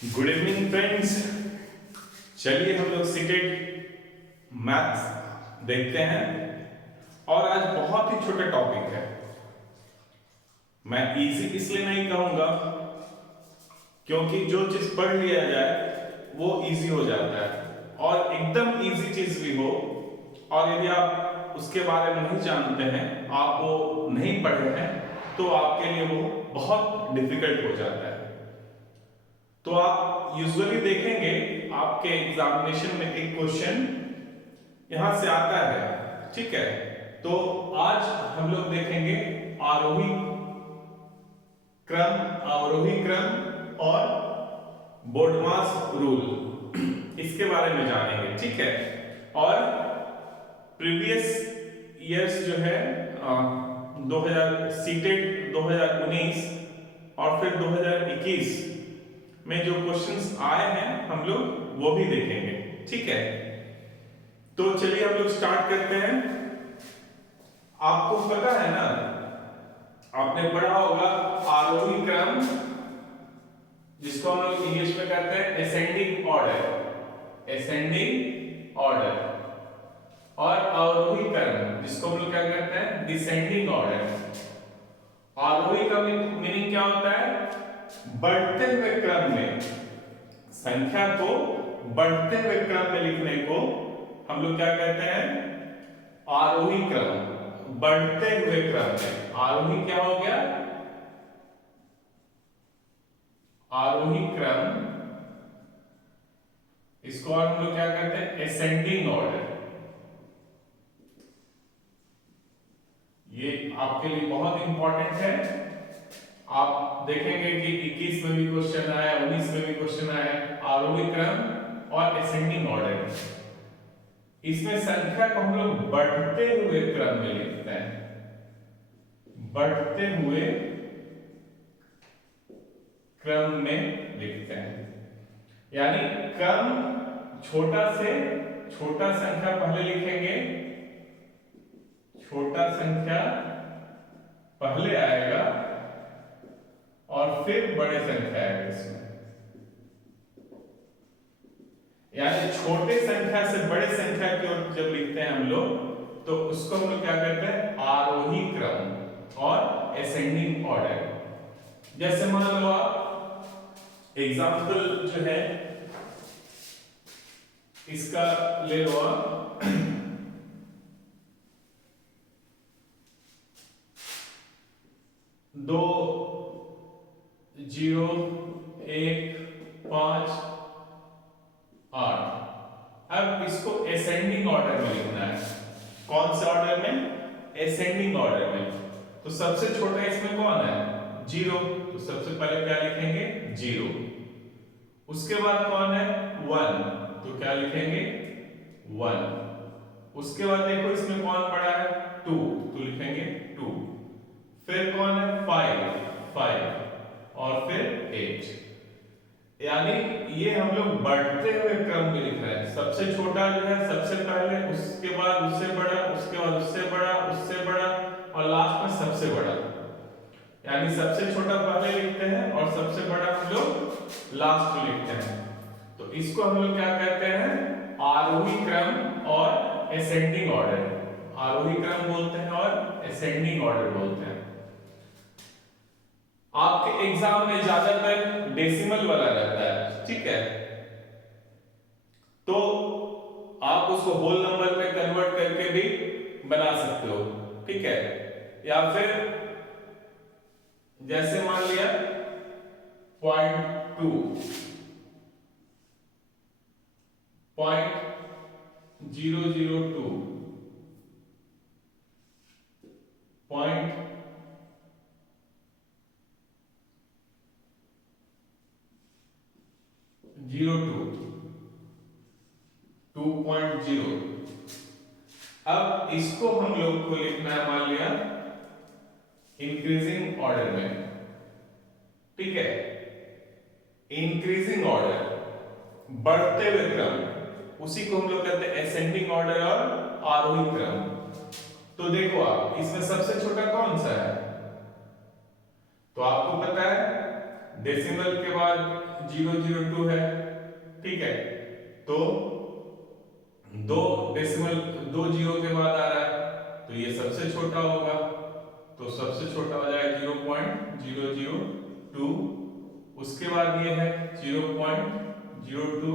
Good evening friends. चलिए हम लोग सीटेट मैथ्स देखते हैं और आज बहुत ही छोटा टॉपिक है। मैं इजी इसलिए नहीं कहूंगा क्योंकि जो चीज पढ़ लिया जाए वो इजी हो जाता है और एकदम इजी चीज भी हो और यदि आप उसके बारे में नहीं जानते हैं, आप वो नहीं पढ़े हैं, तो आपके लिए वो बहुत डिफिकल्ट हो जाता है। तो आप यूजुअली देखेंगे आपके एग्जामिनेशन में एक क्वेश्चन यहां से आता है, ठीक है। तो आज हम लोग देखेंगे आरोही क्रम, अवरोही क्रम और बोडमास रूल, इसके बारे में जानेंगे, ठीक है। और प्रीवियस ईयर्स जो है 2000 सीटेट 2019 और फिर 2021 में जो क्वेश्चंस आए हैं हम लोग वो भी देखेंगे, ठीक है। तो चलिए हम लोग स्टार्ट करते हैं। आपको पता है ना, आपने पढ़ा होगा आरोही क्रम, जिसको हम लोग इंग्लिश में कहते हैं असेंडिंग ऑर्डर, असेंडिंग ऑर्डर, और अवरोही क्रम जिसको हम लोग क्या कहते हैं डिसेंडिंग ऑर्डर। आरोही का मीनिंग क्या होता है? बढ़ते हुए क्रम में, संख्या को बढ़ते हुए क्रम में लिखने को हम लोग क्या कहते हैं? आरोही क्रम। बढ़ते हुए क्रम में आरोही क्या हो गया? आरोही क्रम, इसको और हम लोग क्या कहते हैं? Ascending order. ये आपके लिए बहुत इंपॉर्टेंट है। आप देखेंगे कि 21 में भी क्वेश्चन आया, 19 में भी क्वेश्चन आया, आरोही क्रम और असेंडिंग ऑर्डर। इसमें संख्या को हम लोग बढ़ते हुए क्रम में लिखते हैं, बढ़ते हुए क्रम में लिखते हैं। यानी क्रम छोटा से छोटा संख्या पहले लिखेंगे, छोटा संख्या पहले आएगा और फिर बड़े संख्या आएगा इसमें। यानी छोटे संख्या से बड़े संख्या की ओर जब लिखते हैं हम लोग, तो उसको हम लोग क्या कहते हैं? आरोही क्रम और असेंडिंग ऑर्डर। जैसे मान लो आप एग्जाम्पल जो है इसका ले लो आप 2 0 1 5 8। अब इसको असेंडिंग ऑर्डर में लिखना है। कौन से ऑर्डर में? असेंडिंग ऑर्डर में। तो सबसे छोटा इसमें कौन है? 0। तो सबसे पहले क्या लिखेंगे? 0। उसके बाद कौन है? 1। तो क्या लिखेंगे? 1। उसके बाद देखो इसमें कौन पड़ा है? 2। तो लिखेंगे 2। फिर कौन है? 5 और फिर 8। यानी ये हम लोग बढ़ते हुए क्रम में लिख रहे हैं। सबसे छोटा जो है सबसे पहले, उसके बाद उससे बड़ा, उसके बाद उससे बड़ा, उससे बड़ा और लास्ट में सबसे बड़ा। यानी सबसे छोटा पहले लिखते हैं और सबसे बड़ा हम लोग लास्ट में लिखते हैं। तो इसको हम लोग क्या कहते हैं? आरोही क्रम और असेंडिंग ऑर्डर। आरोही क्रम बोलते हैं और असेंडिंग ऑर्डर बोलते हैं। आपके एग्जाम में ज्यादातर डेसिमल वाला रहता है, ठीक है। तो आप उसको होल नंबर में कन्वर्ट करके भी बना सकते हो, ठीक है। या फिर जैसे मान लिया 0.2, 0.002, 0.02, 2.0। अब इसको हम लोग को लिखना है, मान लिया इंक्रीजिंग ऑर्डर में, ठीक है। इंक्रीजिंग ऑर्डर, बढ़ते हुए क्रम, उसी को हम लोग कहते हैं असेंडिंग ऑर्डर और आरोही क्रम। तो देखो आप इसमें सबसे छोटा कौन सा है? तो आपको पता है डेसिमल के बाद 002 है, ठीक है, तो दो डेसिमल 2 जीरो के बाद आ रहा है, तो ये सबसे छोटा होगा, तो सबसे छोटा हो जाएगा 0.002, उसके बाद ये है 0.02,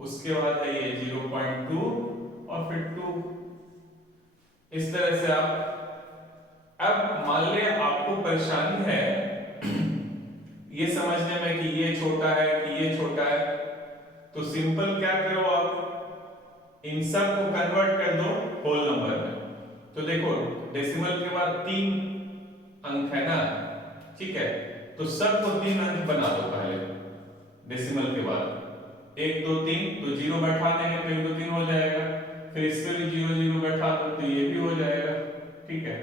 उसके बाद है ये 0.2 और फिर 2। इस तरह से आप, अब मान लिया आपको परेशानी है ये समझने में कि ये छोटा है कि ये छोटा है, तो सिंपल क्या करो आप इन सब को कन्वर्ट कर दो होल नंबर में। तो देखो डेसिमल के बाद 3 अंक है ना, ठीक है, तो सबको 3 अंक बना दो पहले डेसिमल के बाद, 1 2 3, तो 0 बैठा देंगे तो 1 2 3 हो जाएगा, फिर इस पे भी 0 0 बैठा दो तो ये भी हो जाएगा, ठीक है,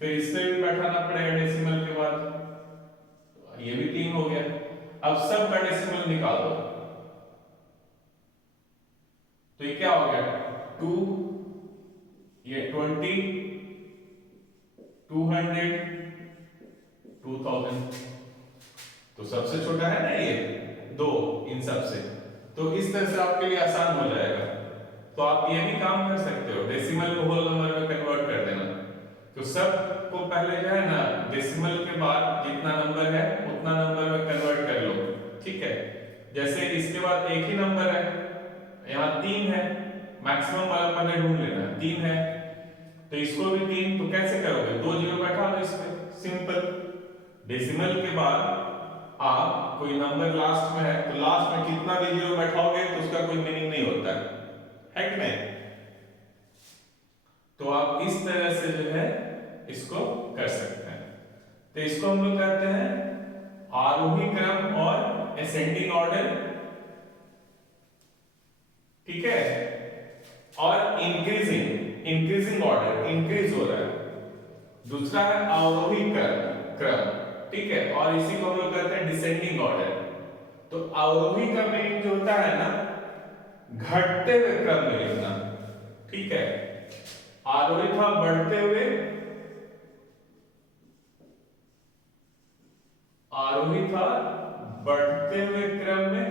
फिर इस पे भी बैठाना पड़ेगा डेसिमल के बाद, तो ये भी 3 हो गया। अब सब का डेसिमल निकाल दो, तो ये क्या हो गया 2, ये 20, 200, 2000, तो सबसे छोटा है ना ये 2 इन सब से, तो इस तरह से आपके लिए आसान हो जाएगा। तो आप ये भी काम कर सकते हो, डेसिमल को होल नंबर में कन्वर्ट कर देना। तो सब को पहले जो है ना डेसिमल के बाद जितना नंबर है उतना नंबर में कन्वर्ट कर लो, ठीक है। जैसे इसके बाद एक ही नंबर है, यहाँ 3 है, मैक्सिमम वाला पहले ढूंढ लेना, 3 है, तो इसको भी 3, तो कैसे करोगे 2 जीरो बैठा दो इस पे, सिंपल। डेसिमल के बाद आप कोई नंबर लास्ट में है तो लास्ट में कितना भी जीरो बैठाओगे तो उसका कोई मीनिंग नहीं होता है कि नहीं। तो आप इस तरह से जो है इसको कर सकते हैं। तो इसको हम लोग कहते हैं आरोही क्रम और असेंडिंग ऑर्डर, ठीक है, और इंक्रीजिंग ऑर्डर, इंक्रीज हो रहा है। दूसरा है अवरोही क्रम, ठीक है, और इसी को हम लोग कहते हैं डिसेंडिंग ऑर्डर। तो अवरोही का मीनिंग जो होता है ना घटते हुए क्रम में लिखना, ठीक है, आरोही था बढ़ते हुए, आरोही था बढ़ते हुए क्रम में,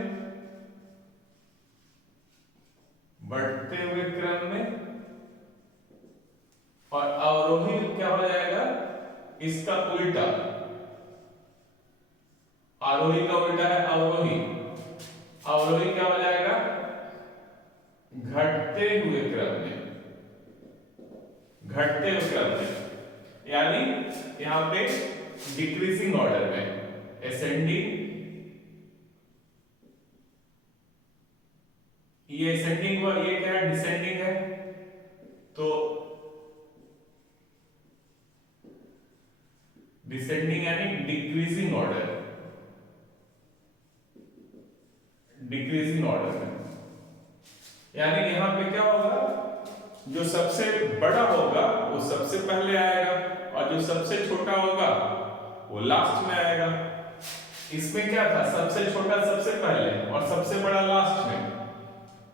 बढ़ते हुए क्रम में, और अवरोही क्या हो जाएगा इसका उल्टा, आरोही का उल्टा है अवरोही, अवरोही क्या हो जाएगा घटते हुए क्रम में, घटते हुए क्रम में, यानी यहां पे डिक्रीजिंग ऑर्डर में, असेंडिंग, ये असेंडिंग हुआ, ये क्या है डिसेंडिंग है, तो डिसेंडिंग यानी डिक्रीजिंग ऑर्डर, डिक्रीजिंग ऑर्डर में, यानी यहां पे क्या होगा जो सबसे बड़ा होगा वो सबसे पहले आएगा और जो सबसे छोटा होगा वो लास्ट में आएगा। इसमें क्या था सबसे छोटा सबसे पहले और सबसे बड़ा लास्ट में,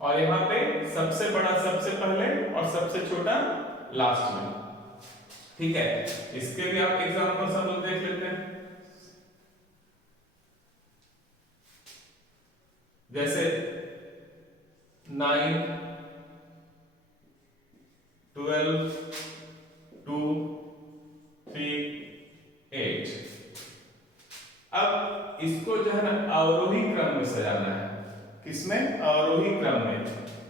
और यहाँ पे सबसे बड़ा सबसे पहले और सबसे छोटा लास्ट में, ठीक है। इसके भी आप एग्जांपल्स हम लोग देख लेते हैं, जैसे 9 12 2 3 8। अब इसको जो है ना अवरोही क्रम में सजाना है, किसमें अवरोही क्रम में।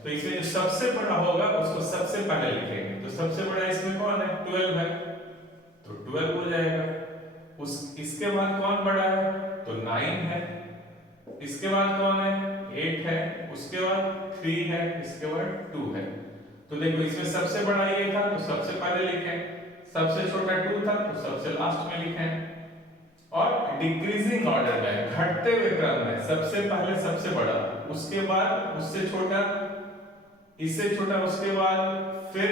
तो इसमें जो सबसे बड़ा होगा उसको सबसे पहले लिखेंगे, तो सबसे बड़ा इसमें कौन है 12 है, तो 12 हो जाएगा। इसके बाद कौन बड़ा है तो 9 है, इसके बाद कौन है 8 है, उसके बाद 3 है, इसके बाद 2 है। तो देखो इसमें सबसे बड़ा ये था तो सबसे पहले लिखे, सबसे छोटा 2 था तो सबसे लास्ट में लिखे, और डिक्रीजिंग ऑर्डर में घटते हुए क्रम में सबसे पहले सबसे बड़ा, उसके बाद उससे छोटा, इससे छोटा, उसके बाद फिर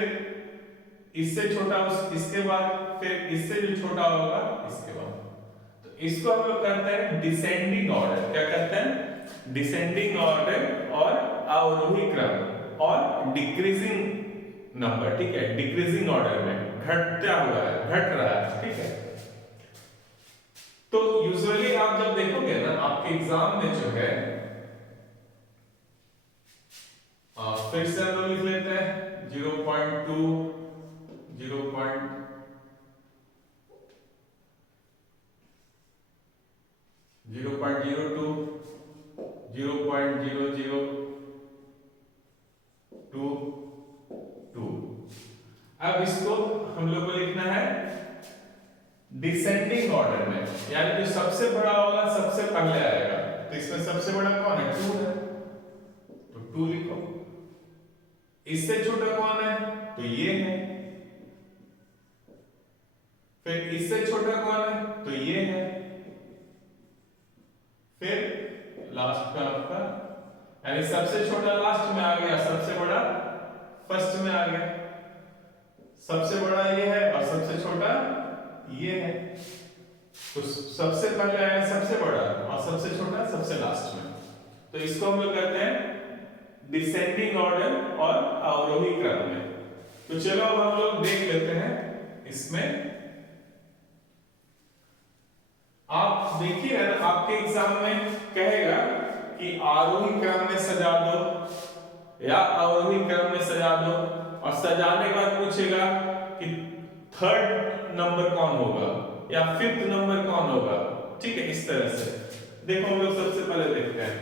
इससे छोटा, इसके बाद फिर इससे जो छोटा होगा इसके बाद। तो इसको हम लोग कहते हैं डिसेंडिंग ऑर्डर। क्या कहते हैं डिसेंडिंग ऑर्डर और अवरोही क्रम और डिक्रीजिंग नंबर, ठीक है, डिक्रीजिंग ऑर्डर में घटता हुआ है, घट रहा है, ठीक है। तो यूजुअली कभी आप जब देखोगे ना आपके एग्जाम में जो है, फिर से हम लोग लिख लेते हैं 0.2 0.0 0.02 0.002। अब इसको हम लोग को लिखना है डिसेंडिंग ऑर्डर में, यानी जो सबसे बड़ा होगा सबसे पहले आएगा। तो इसमें सबसे बड़ा कौन है? 2 है, तो 2 लिखो। इससे छोटा कौन है? तो ये है। फिर इससे छोटा कौन है? तो ये है। फिर लास्ट में आपका, यानी सबसे छोटा लास्ट में आ गया, सबसे बड़ा फर्स्ट में आ गया। सबसे बड़ा ये है और सबसे छोटा ये है। तो सबसे पहले आया सबसे बड़ा और सबसे छोटा सबसे लास्ट में। तो इसको हम लोग कहते हैं डिसेंडिंग ऑर्डर और अवरोही क्रम में। तो चलो अब हम लोग देख लेते हैं इसमें। आप देखिए ना, आपके एग्जाम में कहेगा कि आरोही क्रम में सजा दो या अवरोही क्रम में सजा दो, और सजाने के बाद पूछेगा कि थर्ड नंबर कौन होगा या फिफ्थ नंबर कौन होगा। ठीक है, इस तरह से देखो हम लोग सबसे पहले देखते हैं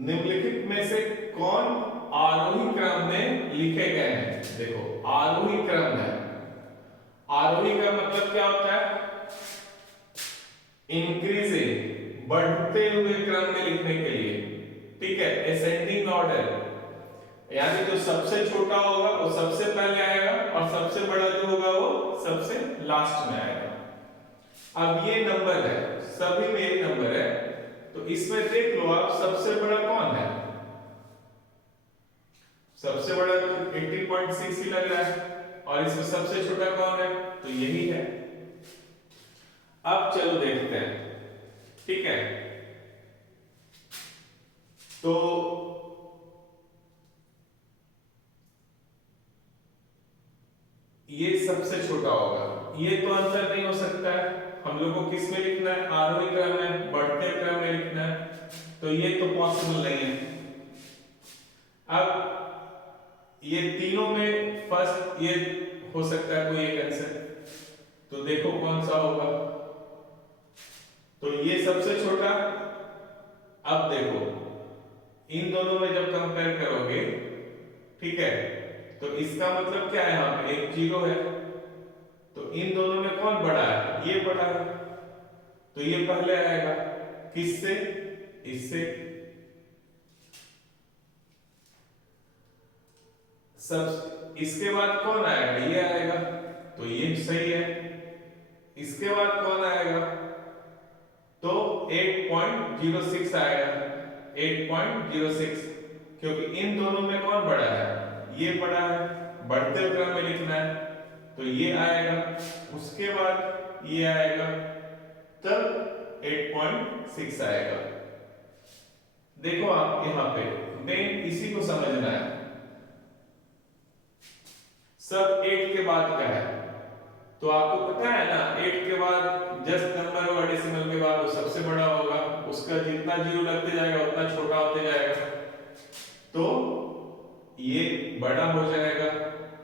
निम्नलिखित में से कौन आरोही क्रम में लिखे गए हैं। देखो आरोही क्रम है, आरोही क्रम मतलब क्या होता है? इंक्रीजिंग, बढ़ते हुए क्रम में लिखने के लिए। ठीक है, असेंडिंग ऑर्डर, यानी जो सबसे छोटा होगा वो सबसे पहले आएगा और सबसे बड़ा जो होगा वो सबसे लास्ट में आएगा। अब ये नंबर है, सभी में एक नंबर है, तो इसमें देख लो आप सबसे बड़ा कौन है? सबसे बड़ा 80.6 ही लग रहा है, और इसमें सबसे छोटा कौन है? तो यही है। अब चलो देखते हैं। ठीक है, तो ये सबसे छोटा होगा, ये तो आंसर नहीं हो सकता है। हम लोग को किस में लिखना है? आरोही क्रम में, बढ़ते क्रम में लिखना है, तो ये तो पॉसिबल नहीं है। अब ये तीनों में फर्स्ट ये हो सकता है कोई एक आंसर, तो देखो कौन सा होगा। तो ये सबसे छोटा। अब देखो इन दोनों में जब कंपेयर करोगे, ठीक है, तो इसका मतलब क्या है? यहाँ पे एक 0 है, तो इन दोनों में कौन बड़ा है? ये बड़ा है, तो ये पहले आएगा। किससे? इससे। सब इसके बाद कौन आएगा? ये आएगा, तो ये सही है। इसके बाद कौन आएगा? तो 8.06 आएगा, 8.06, क्योंकि इन दोनों में कौन बड़ा है? ये बड़ा है, बढ़ते क्रम में लिखना है, तो ये आएगा। उसके बाद ये आएगा, तब 8.6 आएगा। देखो आप यहां पे मेन इसी को समझना है। सब 8 के बाद का है, तो आपको पता है ना 8 के बाद जस्ट नंबर होगा डेसिमल के बाद वो सबसे बड़ा होगा, उसका जितना जीरो लगते जाएगा उतना छोटा होते जाएगा, तो ये बड़ा हो जाएगा।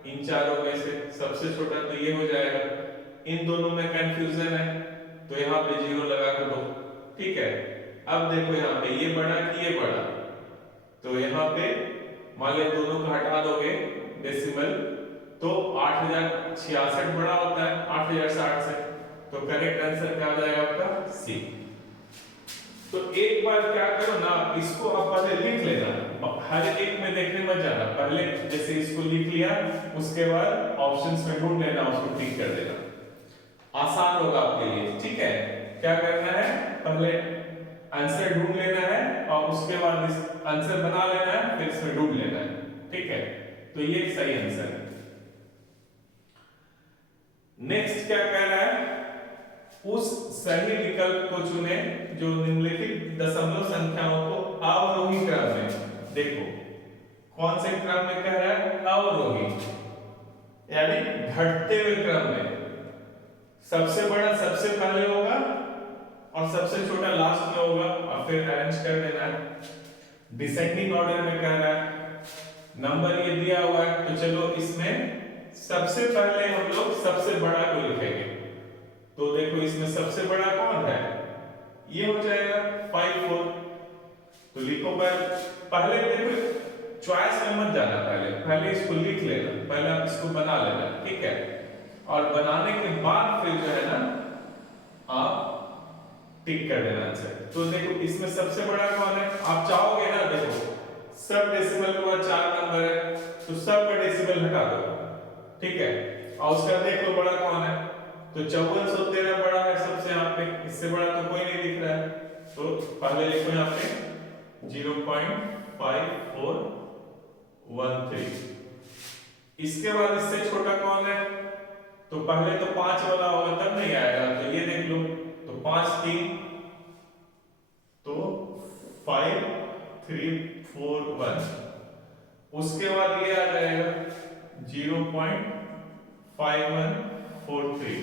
इन चारों में से सबसे छोटा तो ये हो जाएगा। इन दोनों में कंफ्यूजन है, तो यहाँ पे जीरो लगा कर दो। ठीक है, अब देखो यहाँ पे ये बड़ा कि ये बड़ा, तो यहाँ पे मान लो दोनों को हटा दोगे डेसिमल, तो 8066 बड़ा होता है 8060 से, तो करेक्ट आंसर क्या हो जाएगा आपका? सी। तो एक बार क्या करो ना, इसको आप पहले लिख लेना, हर एक में देखने मत जाना, पहले जैसे इसको लिख लिया, उसके बाद ऑप्शंस में ढूंढ लेना, उसको टिक कर देना, आसान होगा आपके लिए। ठीक है, क्या करना है? पहले आंसर ढूंढ लेना है और उसके बाद आंसर बना लेना है, फिर इसमें ढूंढ लेना है। ठीक है, तो ये सही आंसर है। नेक्स्ट क्या कह रहा है? उस सही विकल्प को चुने जो निम्नलिखित दशमलव संख्याओं को अवरोही क्रम में, देखो कौन से क्रम में कह रहा है? अवरोही, यानी घटते हुए क्रम में। सबसे बड़ा सबसे पहले होगा और और सबसे छोटा लास्ट में होगा और फिर अरेंज कर देना है। डिसेंडिंग ऑर्डर में कह रहा है, नंबर ये दिया हुआ है तो चलो इसमें सबसे पहले हम लोग सबसे बड़ा को लिखेंगे। तो देखो इसमें सबसे बड़ा कौन है, ये हो जाएगा 5 4। तो लिखो पहले देखो चॉइस में मत जाना, पहले इसको लिख लेना, पहले आप इसको बना लेना, ठीक है। और बनाने के बाद फिर जो है ना आप टिक कर देना आंसर। तो देखो इसमें सबसे बड़ा कौन है, आप चाहोगे ना, देखो सब डेसिमल के बाद 4 नंबर है तो सब का डेसिमल हटा दो, ठीक है। और उसका देख लो बड़ा कौन है, तो 5413 बड़ा है सबसे, यहाँ पे इससे बड़ा तो कोई नहीं दिख रहा है। तो पहले लिखो यहाँ पे 0.5413। इसके बाद इससे छोटा कौन है, तो पहले तो 5 वाला होगा तब नहीं आएगा, तो ये देख लो, तो 5 3 तो 5 3 4 1। उसके बाद ये आ जाएगा 0.5143।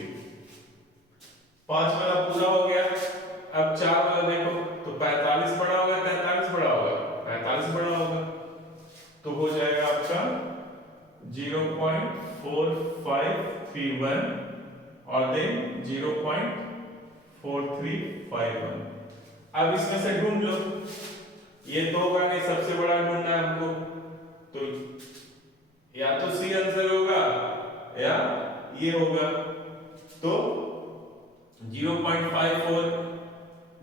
5 वाला पूरा हो गया। अब 4 वाला देखो, तो 45 बड़ा होगा 43 बड़ा होगा, 45 बड़ा होगा, तो हो जाएगा आपका 0.4531 और देन 0.4351। अब इसमें से ढूंढ लो, ये दो का नहीं सबसे बड़ा ढूंढना है हमको, तो या तो सी आंसर होगा या ये होगा। तो 0.54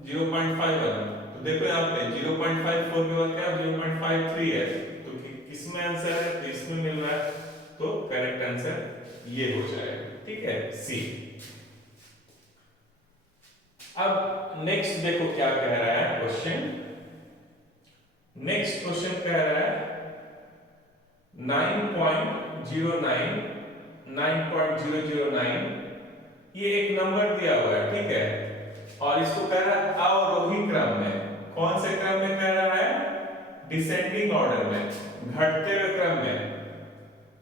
0.51, तो देखो यहाँ पे 0.54 के बाद क्या 0.53 है, तो किसमें आंसर है, तो इसमें मिल रहा है, तो करेक्ट आंसर ये हो जाएगा, ठीक है, सी। अब नेक्स्ट देखो क्या कह रहा है क्वेश्चन। नेक्स्ट क्वेश्चन कह रहा है 9.009 ये एक नंबर दिया हुआ है, ठीक है। और इसको कह रहा है अवरोही क्रम में। कौन से क्रम में कह रहा है, डिसेंडिंग ऑर्डर में, घटते हुए क्रम में।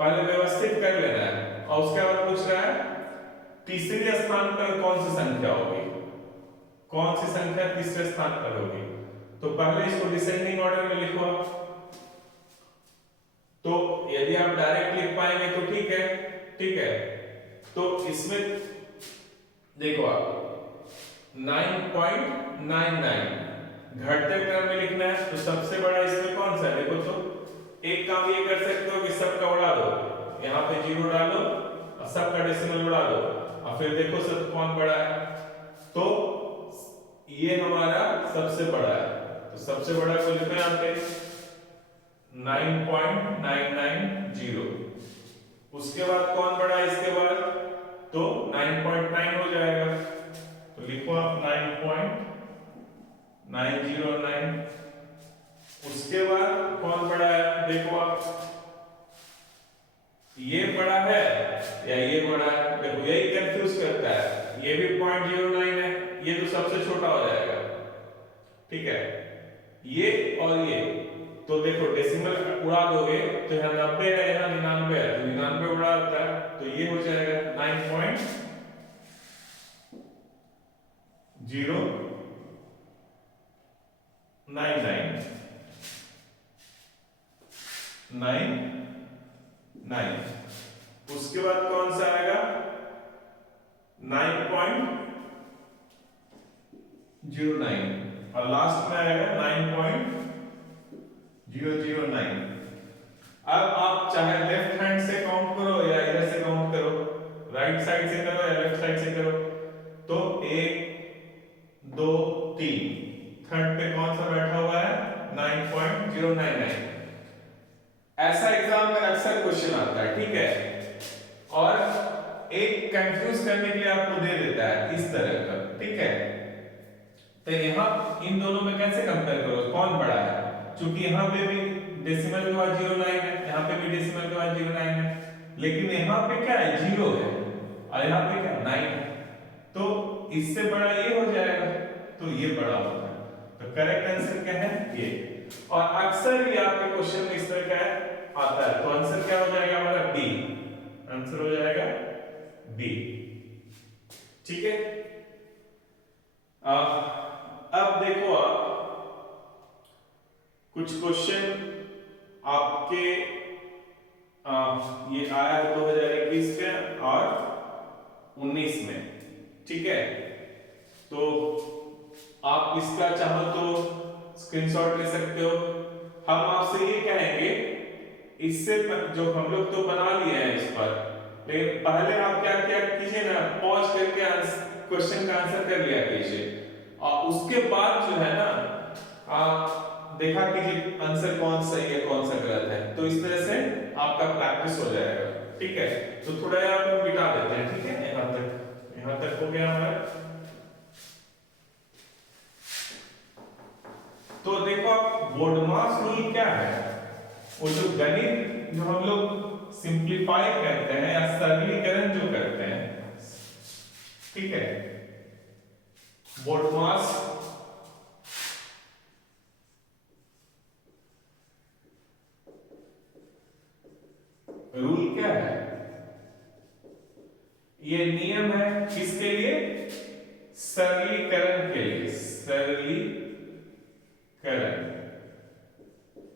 पहले व्यवस्थित कर लेना है और उसके बाद पूछ रहा है तीसरे स्थान पर कौन सी संख्या होगी, कौन सी संख्या तीसरे स्थान पर होगी। तो पहले इसको डिसेंडिंग ऑर्डर में लिखो। तो यदि आप डायरेक्ट लिख पाएंगे तो ठीक है, ठीक है। तो इसमें देखो आप 9.99 घटते क्रम में लिखना है, तो सबसे बड़ा इसमें कौन सा है, देखो तो एक काम ये कर सकते हो कि सबका उड़ा दो, यहाँ पे 0 डालो और सबका डेसिमल उड़ा दो और फिर देखो सब कौन बड़ा है। तो ये हमारा सबसे बड़ा है, तो सबसे बड़ा को लिखो यहाँ पे 9.990। उसके बाद कौन बड़ा है इसके बाद, तो 9.9 हो जाएगा, तो लिखो आप 9.909। उसके बाद कौन बड़ा है, देखो आप ये बड़ा है या ये बड़ा है, देखो यही कंफ्यूज करता है। ये भी 0.09 है, ये तो सबसे छोटा हो जाएगा, ठीक है, ये और ये। तो देखो डेसिमल उड़ा दोगे तो यहाँ 90 है, यहाँ 99 है, तो 99 उड़ा होता है, तो ये हो जाएगा 9.099। उसके बाद कौन सा आएगा 9.09 और लास्ट में आएगा 9.009। अब आप चाहे लेफ्ट हैंड से काउंट करो या इधर से काउंट करो, राइट साइड से करो या लेफ्ट साइड से करो। तो 1 2 3 थर्ड पे कौन सा बैठा हुआ है 9.099। ऐसा एग्जाम में अक्सर क्वेश्चन आता है, ठीक है, और एक कंफ्यूज करने के लिए आपको दे देता है इस तरह का, ठीक है। तो यहाँ इन दोनों में कैसे कंपेयर करो, कौन बड़ा है, क्योंकि यहाँ पे भी डेसिमल के बाद 09 है, यहाँ पे भी डेसिमल के बाद 09 है, लेकिन यहाँ पे क्या है 0 है और यहाँ पे क्या 9 है, तो इससे बड़ा ये हो जाएगा, तो ये बड़ा होगा। तो करेक्ट आंसर क्या है ये। और अक्सर ये आपके क्वेश्चन में इस तरह का आता है, तो आंसर क्या हो जाएगा हमारा बी, आंसर हो जाएगा बी, ठीक है। अब देखो आप कुछ क्वेश्चन आपके ये आया है 2021 के और 19 में, ठीक है। तो आप इसका चाहो तो स्क्रीनशॉट ले सकते हो। हम आपसे ये कहेंगे, इससे जो हम लोग तो बना लिए हैं इस पर, लेकिन पहले आप क्या क्या कीजिए ना, पॉज करके क्वेश्चन का आंसर कर लिया कीजिए, और उसके बाद जो है ना आप देखा कीजिए आंसर कौन सही है कौन सा गलत है। तो इस तरह से आपका प्रैक्टिस हो जाएगा, ठीक है। तो थोड़ा यार हम मिटा देते हैं, ठीक है। यहाँ तक हो गया हमारा। तो देखो आप बोर्डमास रूल क्या है, वो जो गणित जो हम लोग सिंप्लीफाई करते हैं या सरलीकरण जो करते हैं, ठीक है। बोर्डमास रूल क्या है, ये नियम है किसके लिए, सरलीकरण के लिए, सरलीकरण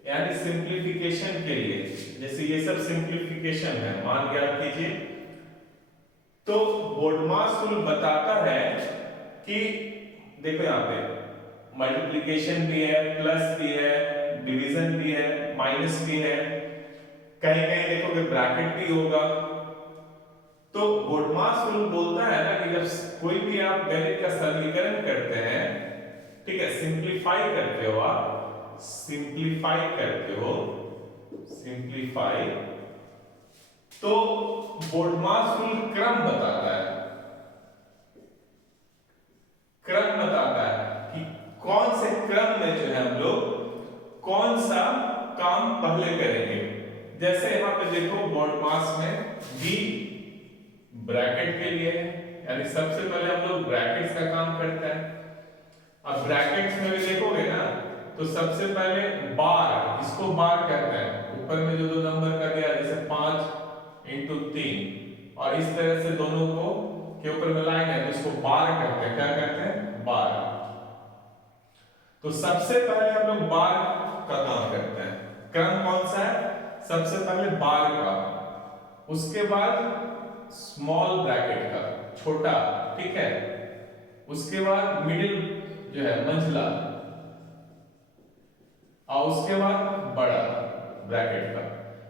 यानी सिंप्लीफिकेशन के लिए। जैसे ये सब सिंप्लीफिकेशन है, मान के याद कीजिए। तो बोर्डमास रूल बताता है कि देखो यहाँ पे मल्टीप्लिकेशन भी है, प्लस भी है, डिवीजन भी है, माइनस भी है, कहीं कहीं देखोगे ब्रैकेट भी होगा। तो बोर्डमास रूल बोलता है ना कि जब कोई भी आप गणित का सरलीकरण करते हैं, ठीक है, सिंप्लीफाई करते हो, आप सिंप्लीफाई करते हो, सिंप्लीफाई, तो बोर्डमास रूल क्रम बताता है, क्रम बताता है कि कौन से क्रम में जो है हम लोग कौन सा काम पहले करेंगे। जैसे यहां पे देखो बोर्डमास में बी ब्रैकेट के लिए है, यानी सबसे पहले हम लोग ब्रैकेट्स का काम करते हैं। अब ब्रैकेट्स में भी देखोगे ना, तो सबसे पहले बार, इसको बार कहते हैं, ऊपर में जो दो नंबर का दिया जैसे 5 इंटू 3, और इस तरह से दोनों को के ऊपर में लाइन है तो इसको बार कहते हैं। क्या कहते हैं, बार। तो सबसे पहले हम लोग बार का काम करते हैं। क्रम कौन सा है, सबसे पहले बार का, उसके बाद स्मॉल ब्रैकेट का, छोटा, ठीक है, उसके बाद मिडिल जो है मंझला, और उसके बाद बड़ा ब्रैकेट का।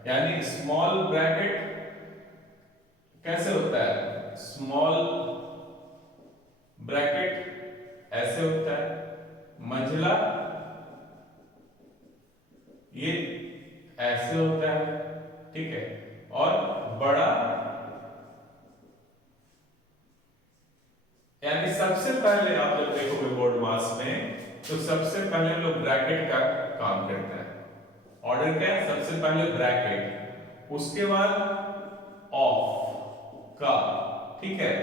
यानी स्मॉल ब्रैकेट कैसे होता है, स्मॉल ब्रैकेट ऐसे होता है, मंझला ये ऐसे होता है, ठीक है, और बड़ा, यानी सबसे पहले आप जब देखोगे बोर्डमास में, तो सबसे पहले हम लोग ब्रैकेट का काम करते हैं। ऑर्डर क्या है, सबसे पहले ब्रैकेट, उसके बाद ऑफ का, ठीक है।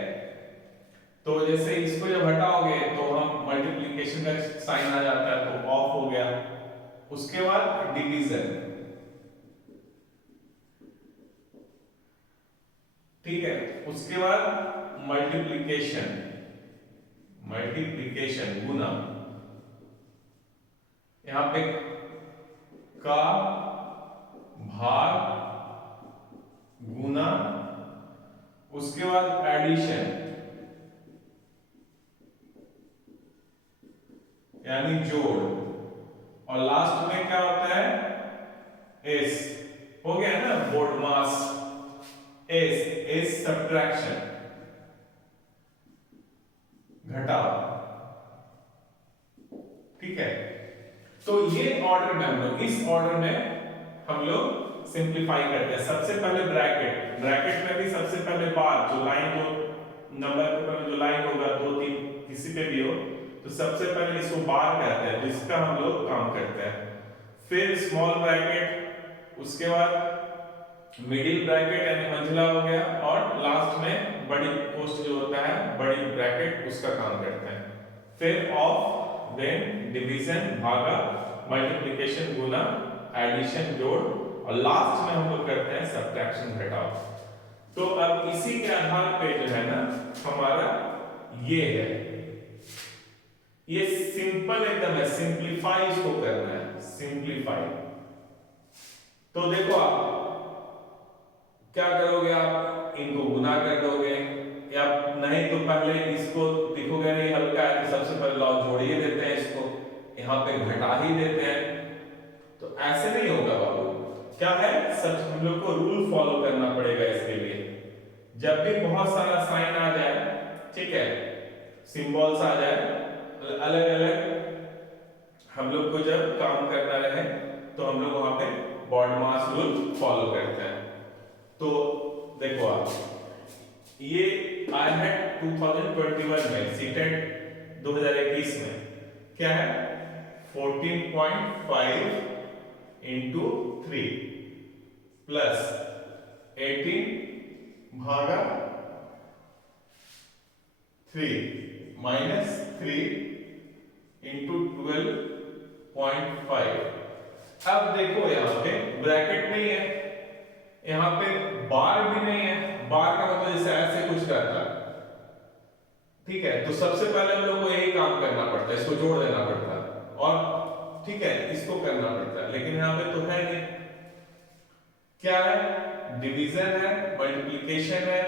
तो जैसे इसको जब हटाओगे तो हम मल्टीप्लिकेशन का साइन आ जाता है, तो ऑफ हो गया। उसके बाद डिवीजन, ठीक है, उसके बाद मल्टीप्लिकेशन, मल्टीप्लिकेशन गुना, यहां पे का भाग गुना, उसके बाद एडिशन यानी जोड़, और लास्ट में क्या होता है, एस। हो गया ना बोर्डमास, एस, एस सब्ट्रैक्शन, घटाव, ठीक है। तो ये ऑर्डर में हम लोग, इस ऑर्डर में हम लोग सिंप्लीफाई करते हैं। सबसे पहले ब्रैकेट, ब्रैकेट में भी सबसे पहले बार, जो लाइन, जो नंबर के ऊपर जो लाइन होगा 2 3 किसी पे भी हो, तो सबसे पहले इसको बार कहते हैं, जिसका हम लोग काम करते हैं। फिर स्मॉल ब्रैकेट, उसके बाद मिडिल ब्रैकेट यानी मंझला हो गया, और लास्ट में बड़ी पोस्ट जो होता है, बड़ी ब्रैकेट, उसका काम करते हैं। फिर ऑफ, देन डिवीजन भागा, मल्टीप्लिकेशन गुना, एडिशन जोड़, और लास्ट में हम लोग करते हैं सब्ट्रैक्शन घटाव। तो अब इसी के आधार पे जो है ना हमारा ये है, ये सिंपल एकदम है, सिंप्लीफाई इसको करना है, सिंप्लीफाई। तो देखो आप क्या करोगे, आप इनको गुना कर दोगे, या नहीं तो पहले इसको लिखोगे, नहीं हल्का है तो सबसे पहले लॉ जोड़ ही देते हैं, इसको यहाँ पे घटा ही देते हैं। तो ऐसे नहीं होगा बाबू, क्या है, सब हम लोग को रूल फॉलो करना पड़ेगा इसके लिए। जब भी बहुत सारा साइन आ जाए, ठीक है, सिंबल्स आ जाए अलग अलग, हम लोग को जब काम करना रहे तो हम लोग वहां पे बॉडमास रूल फॉलो करते हैं। तो देखो आप, ये आया है 2021 में, सीटेट 2021 में, क्या है 14.5 इंटू 3 प्लस 18 भागा 3 माइनस 3 इंटू 12.5। अब देखो यहाँ पे ब्रैकेट नहीं है, यहाँ पे बार भी नहीं है, बार का मतलब जैसे ऐसे कुछ करता है, ठीक है। तो सबसे पहले हम लोग को यही काम करना पड़ता है, इसको जोड़ देना पड़ता है, और ठीक है इसको करना पड़ता है, लेकिन यहाँ पे तो है नहीं। क्या है, डिवीजन है, मल्टीप्लिकेशन है,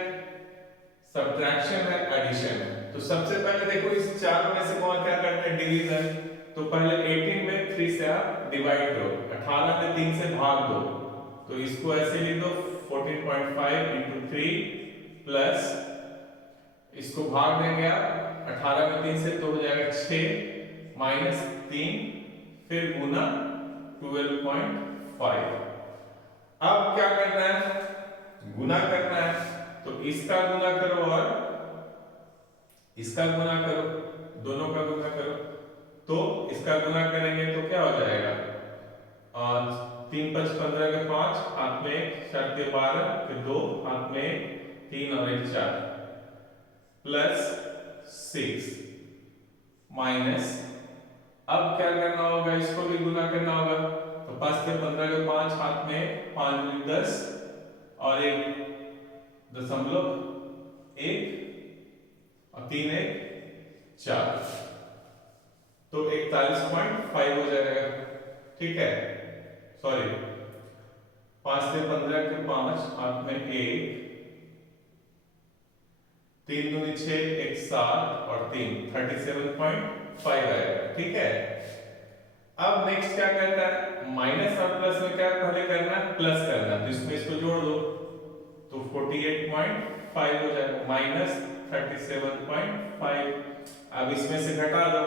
सब्ट्रैक्शन है, एडिशन है। तो सबसे पहले देखो इस चारों में से कौन क्या करते हैं, डिवीजन। तो पहले 18 में 3 से आप डिवाइड करो, 18 में 3 से भाग दो, तो इसको ऐसे लिख दो 14.5 इंटू 3 प्लस, इसको भाग देंगे आप 18 में 3 से तो हो जाएगा 6 माइनस 3 फिर गुना 12.5। अब क्या करना है, गुना करना है, तो इसका गुना करो और इसका गुना करो, दोनों का गुना करो। तो इसका गुना करेंगे तो क्या हो जाएगा, 3 5 15 के 5, हाथ में 1 4 के 12, फिर 2 हाथ में 3 और 1 4 प्लस 6 माइनस, अब क्या करना होगा, इसको भी गुना करना होगा। तो 5 के 15 के 5, हाथ में 5 दूनी 10 और 1 दशमलव 1 और 3 1 4, तो 41.5 हो जाएगा, ठीक है। सॉरी, 5 से 15 के 5, हाथ में 1, 3 दूनी 6 1 7 और 3 37.5 आएगा, ठीक है। अब नेक्स्ट क्या करता है, माइनस और प्लस में क्या पहले करना है, प्लस करना है, तो इसमें इसको जोड़ दो, तो 48.5 हो जाएगा माइनस 37.5। अब इसमें से घटा दो,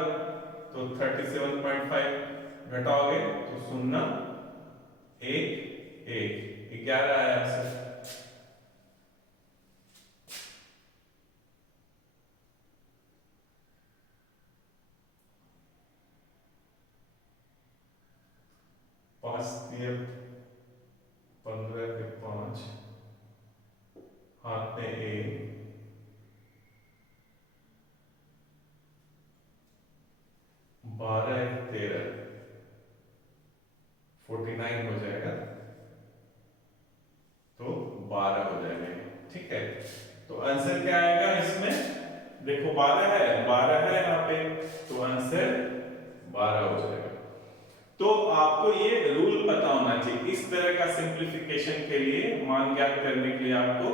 तो 37.5 घटाओगे तो 0 1 1 11 आया आंसर। पांच 15 के 5, हाथ में 1, 12 13 49 हो जाएगा, तो 12 हो जाएगा, ठीक है। तो आंसर क्या आएगा इसमें, देखो 12 है यहाँ पे, तो आंसर 12 हो जाएगा। तो आपको ये रूल पता होना चाहिए। इस तरह का सिंप्लीफिकेशन के लिए, मान ज्ञात करने के लिए आपको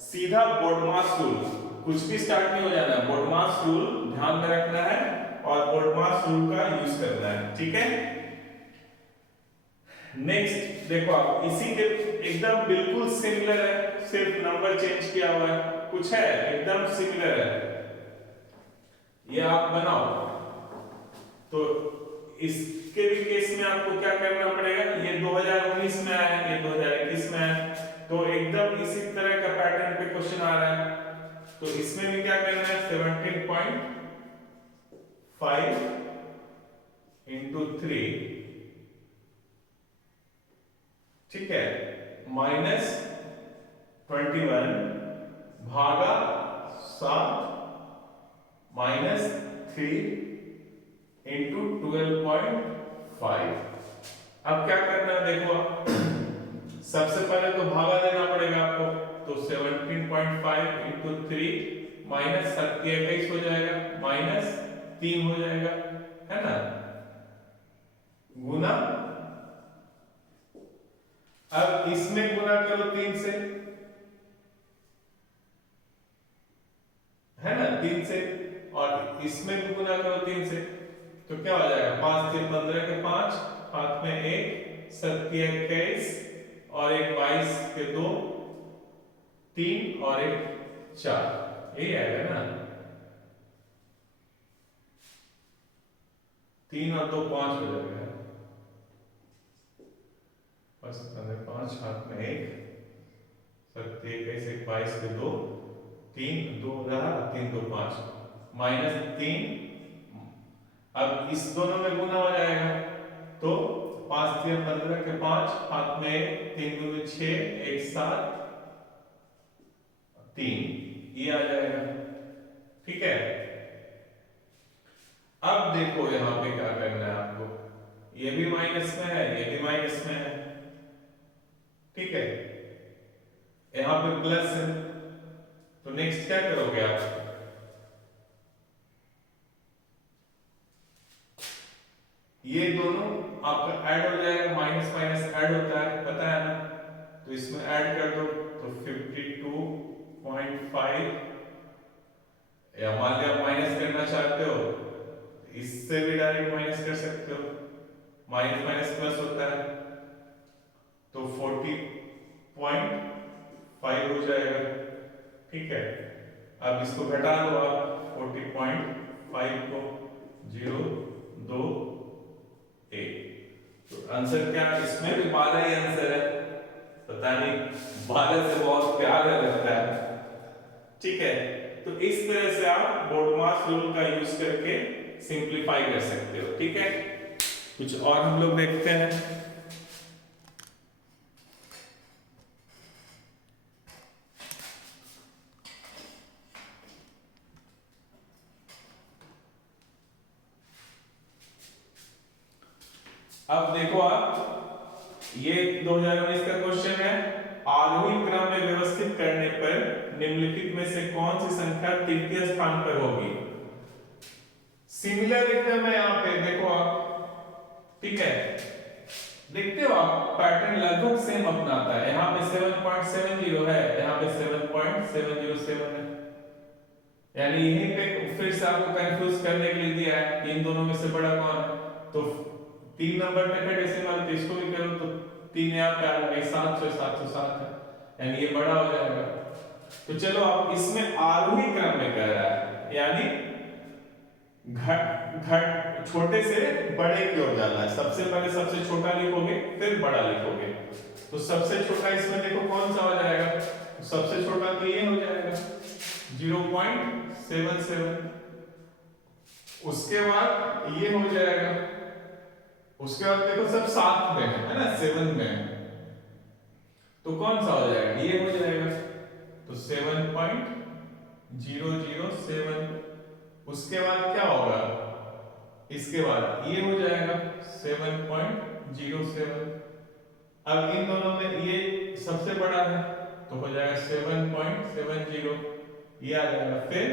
सीधा बोडमास रूल, कुछ भी स्टार्ट नहीं हो जाना है, बोडमास रूल ध्यान में रखना है और बोडमास रूल का यूज करना है, ठीक है। नेक्स्ट देखो आप, इसी के एकदम बिल्कुल सिमिलर है, सिर्फ नंबर चेंज किया हुआ है, कुछ है एकदम सिमिलर है, ये आप बनाओ। तो इसके भी केस में आपको क्या करना पड़ेगा, ये 2019 में आया है, ये 2021 में आया, तो एकदम इसी तरह का पैटर्न पे क्वेश्चन आ रहा है। तो इसमें भी क्या करना है, 17.5 इंटू 3, ठीक है, माइनस 21 भागा 7 माइनस 3 इंटू 12.5। अब क्या करना है, देखो सबसे पहले तो भागा देना पड़ेगा आपको, तो 17.5 इंटू 3 माइनस 21 हो जाएगा, माइनस 3 हो जाएगा, है ना, गुना, अब इसमें गुना करो 3 से, है ना, 3 से, और इसमें भी गुना करो 3 से, तो क्या हो जाएगा, 5 से 15 के 5, हाथ में 1, 7 21 और एक 22 के 2, 3 और एक 4, यही आएगा ना, 3 और 2 5 हो जाएगा, बस 5 हाथ में 1, 7 21 एक 22 के 2, 3 2 रहा, 3 2 5 -3, अब इस दोनों में गुना हो जाएगा, तो 5 3 15 के 5, हाथ में 1, 3 दूनी 6, 1 7 3, ये आ जाएगा, ठीक है। अब देखो यहां पे क्या करना है आपको, ये भी माइनस में है, ये भी माइनस में है, ठीक है, यहां पे प्लस है, तो नेक्स्ट क्या करोगे आप, ये दोनों आपका ऐड हो जाएगा, माइनस माइनस ऐड होता है, पता है ना, तो इसमें ऐड कर दो, तो 52.5, या मान लिया माइनस करना चाहते हो, इससे भी डायरेक्ट माइनस कर सकते हो, माइनस माइनस प्लस होता है, तो 40.5 हो जाएगा, ठीक है। अब इसको घटा दो आप, 40.5 को 0 2 1, तो आंसर क्या है, इसमें भी 12 ही आंसर है, पता नहीं 12 से बहुत प्यार लगता है, ठीक है। तो इस तरह से आप बोडमास रूल का यूज करके सिंपलीफाई कर सकते हो, ठीक है। कुछ और हम लोग देखते हैं, अब देखो आप, ये 2019 का क्वेश्चन है, आरोही क्रम में व्यवस्थित करने पर निम्नलिखित में से कौन सी संख्या तृतीय स्थान पर होगी। सिमिलर एकदम है यहाँ पे, देखो आप, ठीक है, देखते हो आप पैटर्न लगभग सेम अपनाता है, यहाँ पे 7.70 है, यहाँ पे 7.707 है, यानी यहीं पे फिर से आपको कंफ्यूज करने के लिए दिया है इन दोनों में से बड़ा कौन है, तो 3 नंबर मेथड डेसिमल, तो इसको भी करो तो 3 यहाँ पे आ जाएगा, 707 है, यानी ये बड़ा हो जाएगा। तो चलो आप इसमें आरोही क्रम में कह रहा है, यानी घट घट छोटे से बड़े की ओर जाना है, सबसे पहले सबसे छोटा लिखोगे फिर बड़ा लिखोगे, तो सबसे छोटा इसमें देखो कौन सा हो जाएगा, तो सबसे छोटा तो ये हो जाएगा 0.77, उसके बाद ये हो जाएगा, उसके बाद देखो सब साथ में है ना, 7 में है, तो कौन सा हो जाएगा, ये हो जाएगा, तो 7.007, उसके बाद क्या होगा, इसके बाद ये हो जाएगा 7.07, अब इन दोनों में ये सबसे बड़ा है, तो हो जाएगा 7.70, ये आ जाएगा, फिर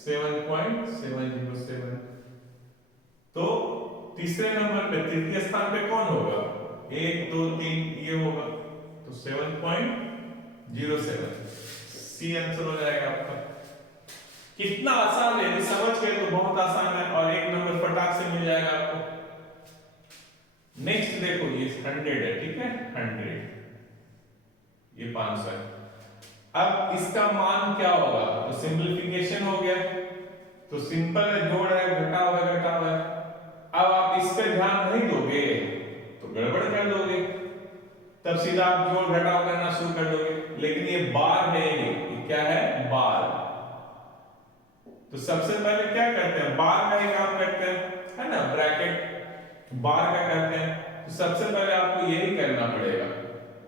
7.707, तो तीसरे नंबर पे तृतीय स्थान पे कौन होगा, 1 2 3 ये होगा, तो 7.07, सी आंसर हो जाएगा आपका। कितना आसान है, यदि समझ गए तो बहुत आसान है, और 1 नंबर फटाक से मिल जाएगा आपको। नेक्स्ट देखो, ये 100 है, ठीक है, 100, ये 500 है, अब इसका मान क्या होगा, तो सिंपलीफिकेशन हो गया, तो सिंपल है, जोड़ है, घटा हुआ है, अब आप इस पे ध्यान नहीं दोगे तो गड़बड़ कर दोगे, तब सीधा आप जोड़ घटाव करना शुरू कर दोगे, लेकिन ये बार है, ये क्या है, बार, तो सबसे पहले क्या करते हैं, बार का ही काम करते हैं, है ना, ब्रैकेट बार का करते हैं, तो सबसे पहले आपको यही करना पड़ेगा,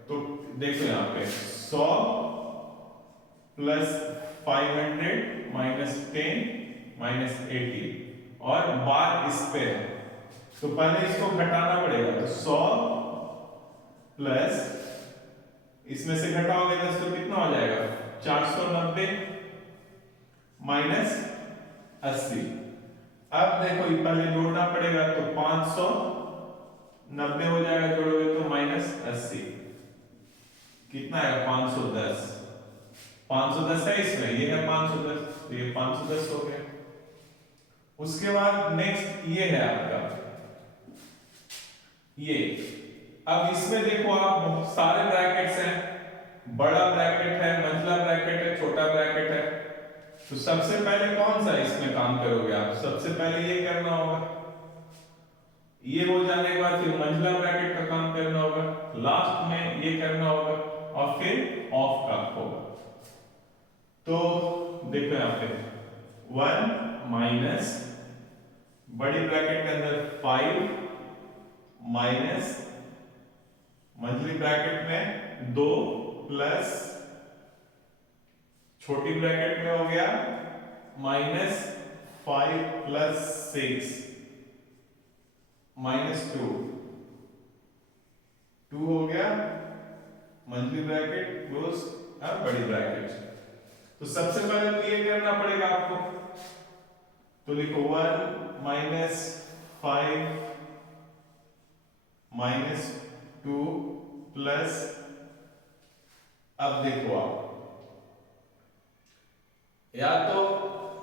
तो देखो यहाँ पे 100 प्लस 500 माइनस 10 माइनस 80, और बार इस पे है, तो पहले इसको घटाना पड़ेगा, तो 100 प्लस इसमें से घटाओगे 10 तो कितना हो जाएगा, 490 माइनस 80, अब देखो ये पहले जोड़ना पड़ेगा, तो 590 हो जाएगा, जोड़ोगे तो -80, कितना है 510, 510 है इसमें, ये है 510, तो ये 510 हो गया। उसके बाद नेक्स्ट ये है आपका ये। अब इसमें देखो आप सारे ब्रैकेट्स हैं, बड़ा ब्रैकेट है, मंझला ब्रैकेट है, छोटा ब्रैकेट है। तो सबसे पहले कौन सा इसमें काम करोगे आप? सबसे पहले ये करना होगा, ये हो जाने के बाद फिर मंझला ब्रैकेट का काम करना होगा, लास्ट में ये करना होगा और फिर ऑफ का होगा। तो देखो यहाँ पे 1 माइनस बड़ी ब्रैकेट के अंदर 5 माइनस मंझली ब्रैकेट में 2 प्लस छोटी ब्रैकेट में हो गया -5 प्लस 6 -2 हो गया मंझली ब्रैकेट क्लोज और बड़ी ब्रैकेट। तो सबसे पहले तो ये करना पड़ेगा आपको, तो लिखो 1 -5 -2 प्लस, अब देखो आप या तो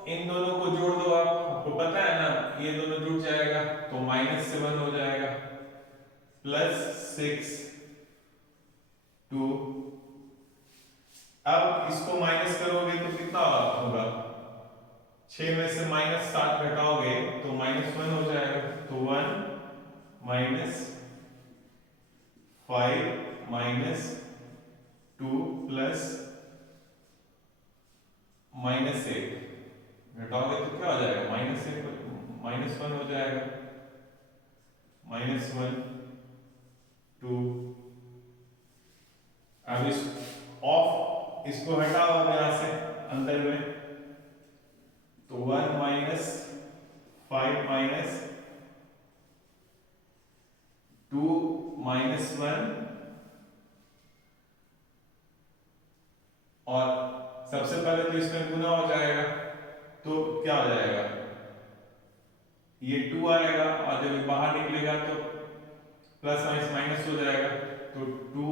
इन दोनों को जोड़ दो, आपको पता है ना ये दोनों जुड़ जाएगा तो -7 हो जाएगा, प्लस 6 2। अब इसको माइनस करोगे तो कितना होगा, 6 में से -7 घटाओगे तो -1 हो जाएगा, तो 1 -5 -2 प्लस -8 घटाओगे तो क्या हो जाएगा, -1 हो जाएगा, -1 2। अब इस ऑफ इसको हटाओ अब यहां से अंदर में, तो 1 -5 -2 -1, और सबसे पहले तो इसमें गुना हो जाएगा, तो क्या हो जाएगा, ये 2 आएगा और जब ये बाहर निकलेगा तो प्लस माइनस हो जाएगा, तो 2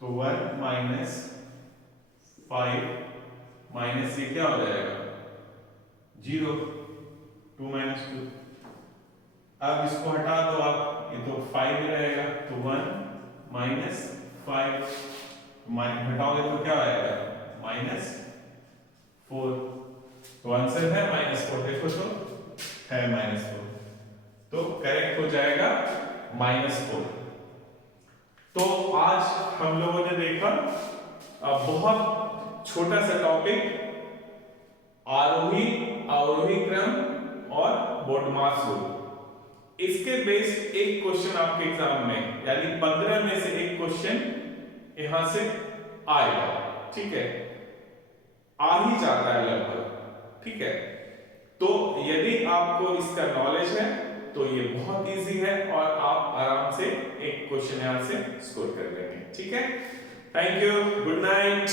तो 1 -5 माइनस ये क्या हो जाएगा 0, 2 -2। अब इसको हटा दो आप, ये तो 5 ही रहेगा, तो 1 -5 घटाओगे तो क्या आएगा -4। तो आंसर है -4, देखो तो है -4, तो करेक्ट हो जाएगा -4। तो आज हम लोगों ने देखा बहुत छोटा सा टॉपिक, आरोही अवरोही क्रम और बोडमास रूल। इसके बेस्ड एक क्वेश्चन आपके एग्जाम में, यानी 15 में से एक क्वेश्चन यहां से आएगा, ठीक है, आ ही जाता है लगभग, ठीक है। तो यदि आपको इसका नॉलेज है तो ये बहुत इजी है और आप आराम से एक क्वेश्चन यहां से स्कोर कर लेंगे, ठीक है। Thank you, good night.